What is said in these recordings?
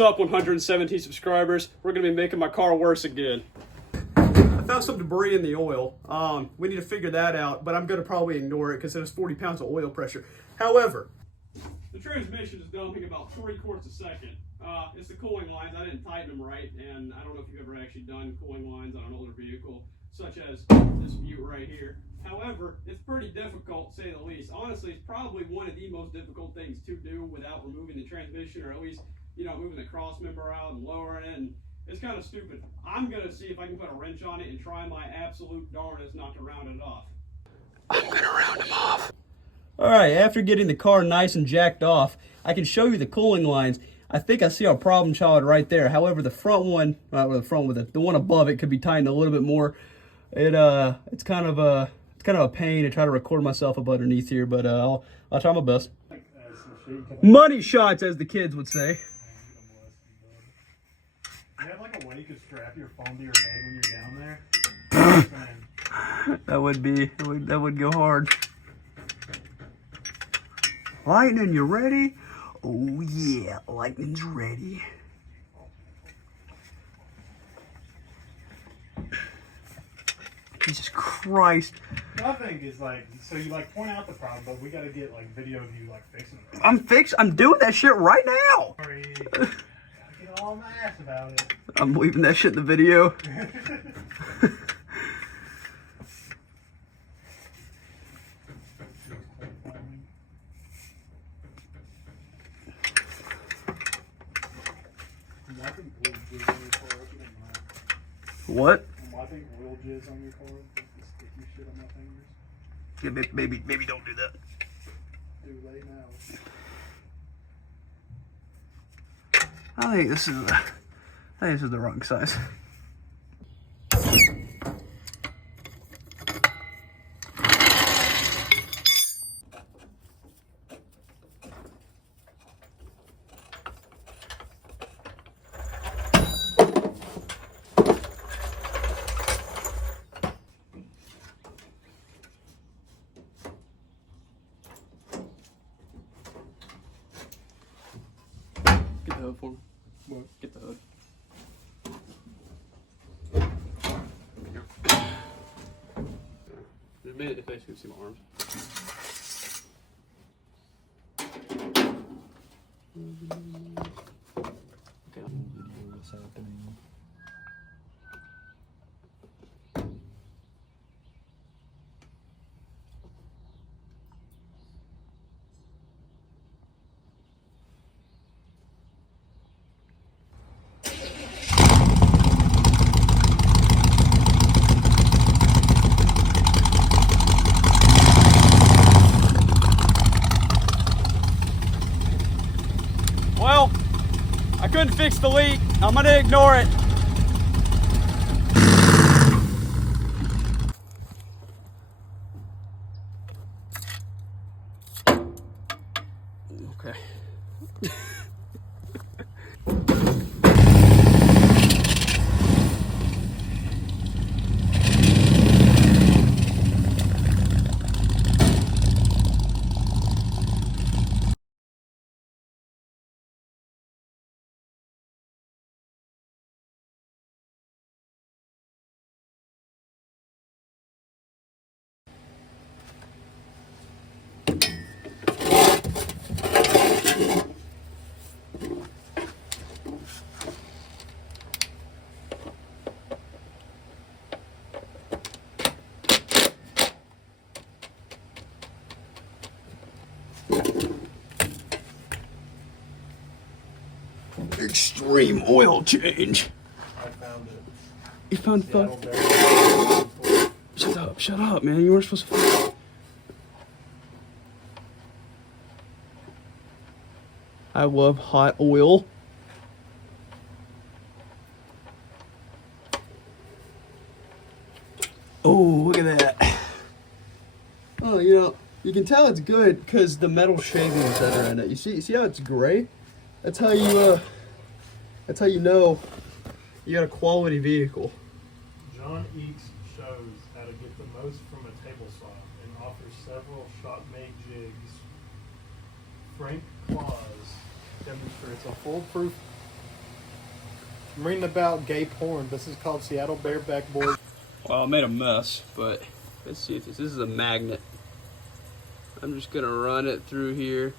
up, 117 subscribers? We're gonna be making my car worse again. I found some debris in the oil. We need to figure that out, but I'm gonna probably ignore it because it has 40 pounds of oil pressure. However, the transmission is dumping about 3/4 a second. It's the cooling lines. I didn't tighten them right, and I don't know if you've ever actually done cooling lines on an older vehicle, such as this Butte right here. However, it's pretty difficult, to say the least. Honestly, it's probably one of the most difficult things to do without removing the transmission, or at least, you know, moving the cross member out and lowering it. And it's kind of stupid. I'm gonna see if I can put a wrench on it and try my absolute darndest not to round it off. I'm gonna round him off. All right, after getting the car nice and jacked off, I can show you the cooling lines. I think I see our problem child right there. However, the front one, the one above it could be tightened a little bit more. It's kind of a pain to try to record myself up underneath here, but I'll try my best. Money shots, as the kids would say. You have like a way you could strap your phone to your head when you're down there? that would go hard. Lightning, you ready? Oh yeah, lightning's ready. Jesus Christ. Nothing is like, so you like point out the problem, but we gotta get like video of you like fixing it. I'm doing that shit right now. Sorry. Gotta get all my ass about it. I'm leaving that shit in the video. What? I'm wiping oil jizz on your car with the sticky shit on my fingers. Yeah, maybe don't do that. Too late now. I think this is the wrong size. Get the hood for me. What? Get the hood. In a minute, if they should see my arms. Okay. What's happening? Well, I couldn't fix the leak. I'm gonna ignore it. Okay. Extreme oil change. I found it. You found Shut up, man. You weren't supposed to. I love hot oil. Oh, look at that. Oh, you know, you can tell it's good because the metal shavings that are in it. You see how it's gray? That's how you know you got a quality vehicle. John Eakes shows how to get the most from a table saw and offers several shop-made jigs. Frank Claus demonstrates a foolproof I'm reading about Gape Horn. This is called Seattle Bareback Board. Well, I made a mess, but let's see if this is a magnet. I'm just gonna run it through here,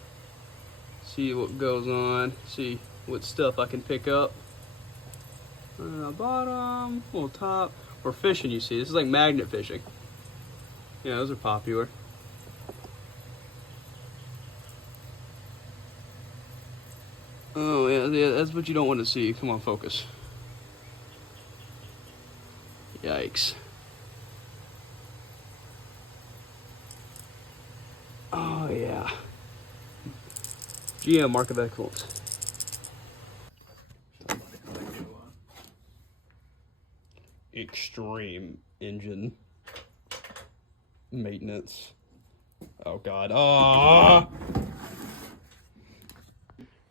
see what goes on, see what stuff I can pick up. Bottom, little top. We're fishing, you see. This is like magnet fishing. Yeah, those are popular. Oh yeah, that's what you don't want to see. Come on, focus. Yikes. Oh yeah. GM mark of excellence. Extreme engine maintenance. Oh god. Oh.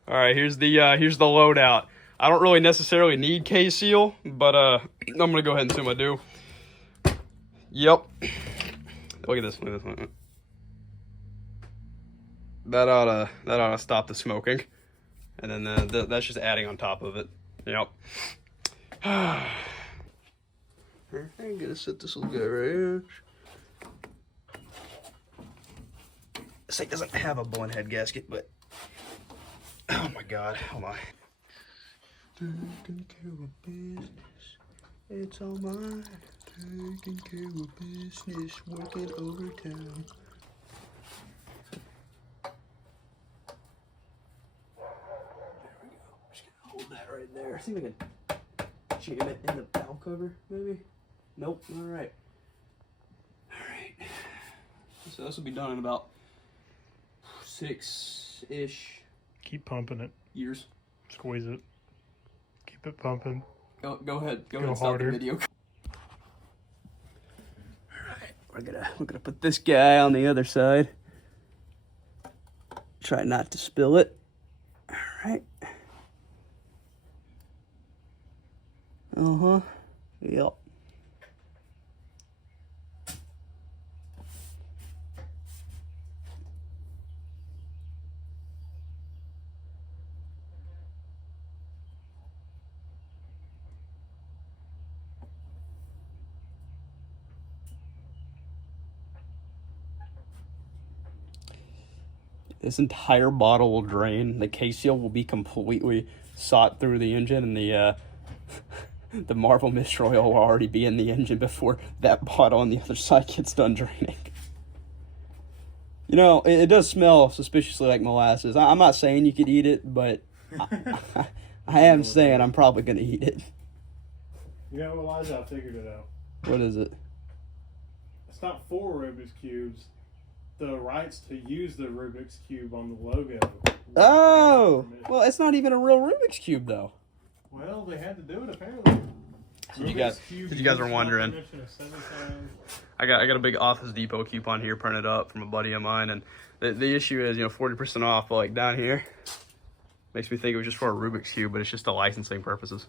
All right, here's the loadout. I don't really necessarily need K-Seal, but I'm gonna go ahead and assume I do. Yep. Look at this. Look at this one. That oughta stop the smoking, and then that's just adding on top of it. Yep. I'm gonna set this little guy right here. This thing doesn't have a blunt head gasket, but oh my god, hold on. Taking care of business, it's all mine. Taking care of business, working overtime. That right there. See if I can jam it in the valve cover, maybe? Nope. All right. So this will be done in about 6-ish. Keep pumping it. Years. Squeeze it. Keep it pumping. Go ahead. Go ahead and stop harder. the video. All right. We're gonna put this guy on the other side. Try not to spill it. All right. Uh-huh. Yep. This entire bottle will drain. The K-Seal will be completely sought through the engine, and the the Marvel Mist Oil will already be in the engine before that bottle on the other side gets done draining. You know, it does smell suspiciously like molasses. I'm not saying you could eat it, but I am saying I'm probably going to eat it. You know, Elijah, I figured it out. What is it? It's not for Rubik's Cubes. The rights to use the Rubik's Cube on the logo. Oh! Well, it's not even a real Rubik's Cube, though. Well, they had to do it, apparently. So you guys are wondering, I got a big Office Depot coupon here printed up from a buddy of mine, and the issue is, 40% off, but like down here, makes me think it was just for a Rubik's Cube, but it's just to licensing purposes.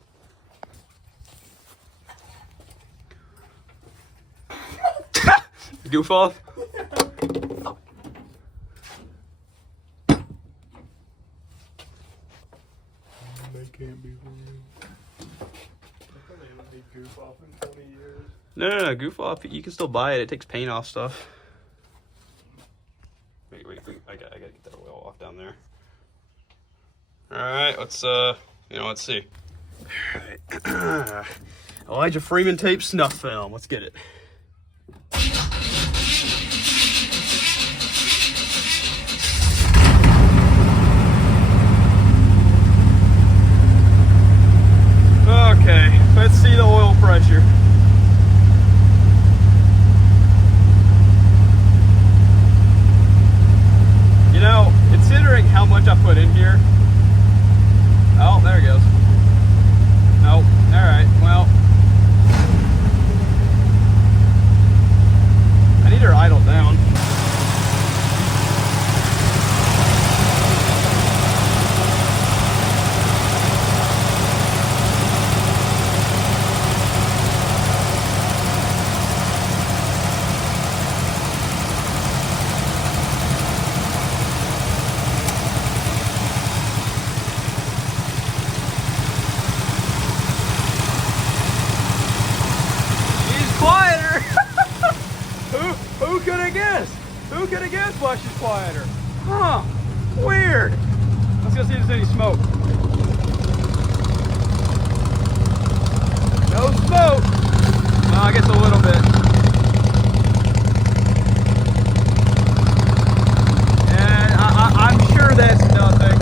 Goof off? They can't be real. Goof off in 20 years. No, goof off. You can still buy it. It takes paint off stuff. Wait. I gotta get that oil off down there. All right, let's see. All right. Elijah Freeman tape snuff film. Let's get it. Okay, let's see the oil pressure. Considering how much I put in here. Oh, there it goes. Nope. Alright, well. I need her idle down. have guessed? Who could have guessed why she's quieter? Huh, weird. Let's go see if there's any smoke. No smoke. Well, I guess a little bit. And I'm sure that's nothing.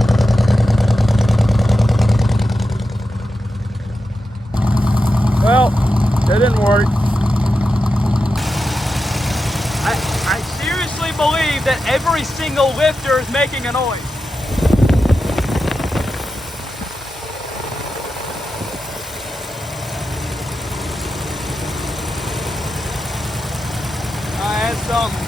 Well, that didn't work. I seriously believe that every single lifter is making a noise. I had something.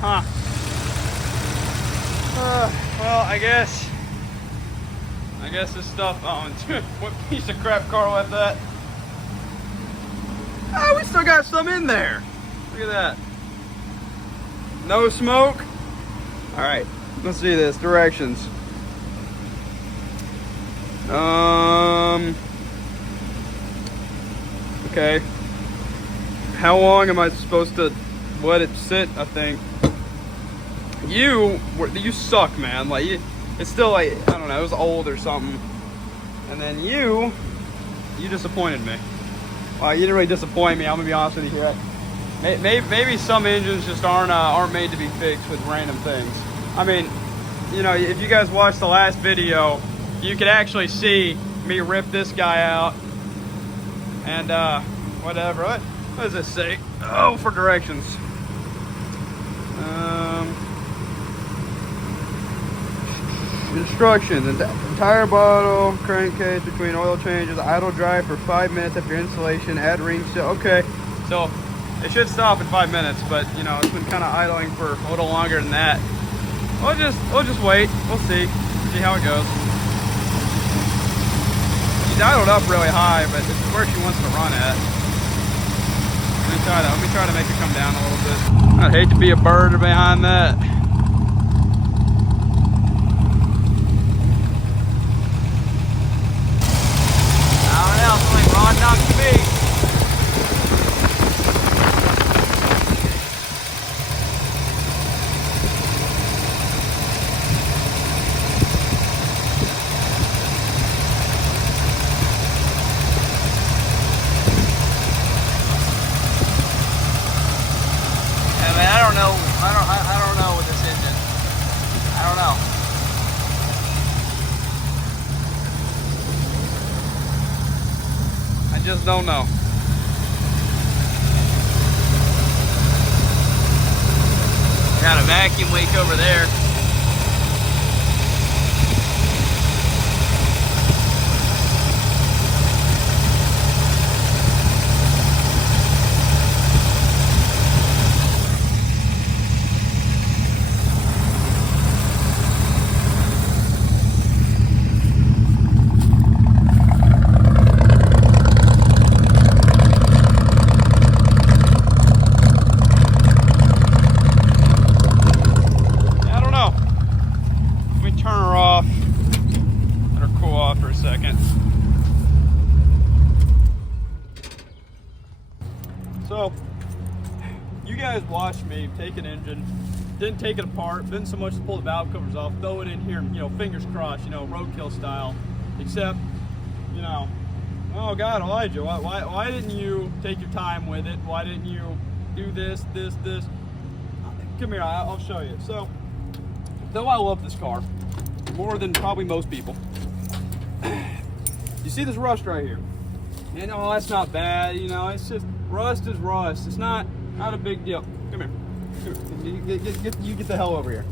Huh. Well, I guess this stuff, what piece of crap car left that? Oh, we still got some in there. Look at that. No smoke. All right, let's see this, directions. Okay. How long am I supposed to let it sit? I think. You suck, man. Like, it's still like, I don't know, it was old or something. And then you disappointed me. Well, you didn't really disappoint me, I'm gonna be honest with you here. Maybe some engines just aren't made to be fixed with random things. I mean, you know, if you guys watched the last video, you could actually see me rip this guy out. And whatever. What does this say? Oh, for directions. Instructions: entire bottle crankcase between oil changes, idle dry for 5 minutes after installation, add ring seal. Okay, so it should stop in 5 minutes, but you know, it's been kind of idling for a little longer than that. We'll just wait. We'll see how it goes. She's idled up really high, but this is where she wants to run at. Let me try to make it come down a little bit. I'd hate to be a bird behind that. Ron knocks to me. Yeah, man, I don't know with this engine. I don't know. Just don't know. Got a vacuum leak over there. So, you guys watched me take an engine, didn't take it apart, didn't so much to pull the valve covers off, throw it in here, you know, fingers crossed, you know, roadkill style. Except, you know, oh God, Elijah, why didn't you take your time with it? Why didn't you do this? Come here, I'll show you. So, though I love this car more than probably most people, you see this rust right here? And oh, that's not bad, you know, it's just, rust is rust. It's not a big deal. Come here. You get the hell over here.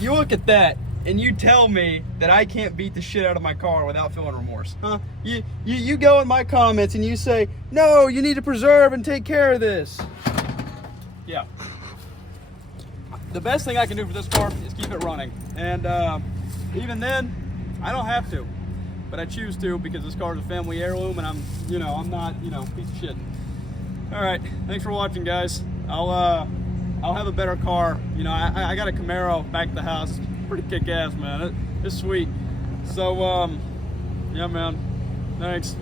You look at that, and you tell me that I can't beat the shit out of my car without feeling remorse, huh? You go in my comments and you say, no, you need to preserve and take care of this. Yeah. The best thing I can do for this car is keep it running. And even then, I don't have to. But I choose to because this car is a family heirloom and I'm not, piece of shit. All right, thanks for watching, guys. I'll have a better car. You know, I got a Camaro back at the house. pretty kick-ass, man. It's sweet. So, yeah, man. Thanks.